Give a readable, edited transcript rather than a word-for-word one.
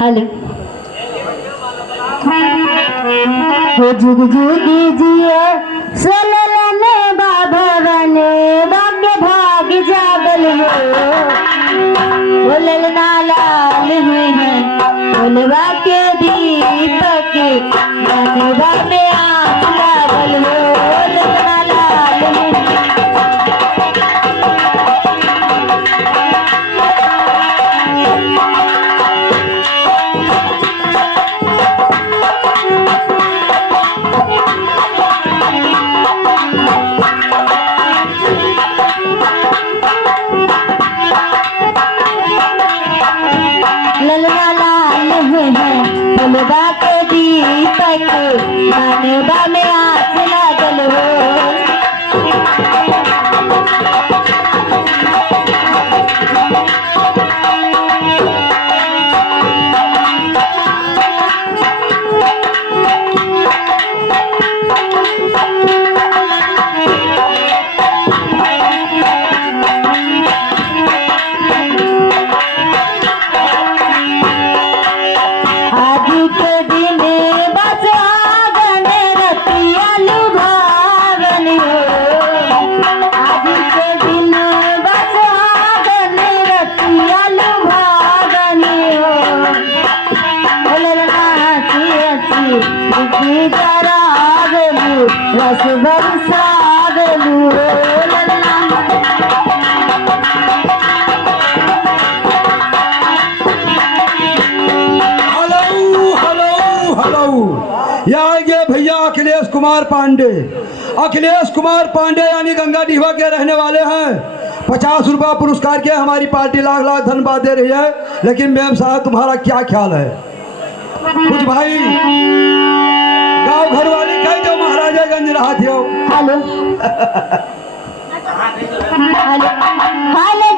हेलो हो जुग जुगी जिया सोललन बाभवन भाग्य भाग जागल हो ललना लाल हुए हैं बोलवा के दीपक बनवा में आग लागल हो ललना लाल हुए हैं। ललना लाल हैं बोलबा के दीपक बनवा में आग लागल हो आज के दिन बस आगन रतिया लुभावन हो आज के दिन बस आगन रतिया लुभावन हो ललना हसी हसी जरागलू रस बरसागलू ललना ये आएंगे भैया अखिलेश कुमार पांडे। अखिलेश कुमार पांडे यानी गंगा डीवा के रहने वाले हैं। 50 रुपया पुरस्कार के हमारी पार्टी लाख लाख धन्यवाद दे रही है। लेकिन मैम साहब तुम्हारा क्या ख्याल है? कुछ भाई गांव घर वाली कह जो महाराजागंज रहा थे। Hello hello hello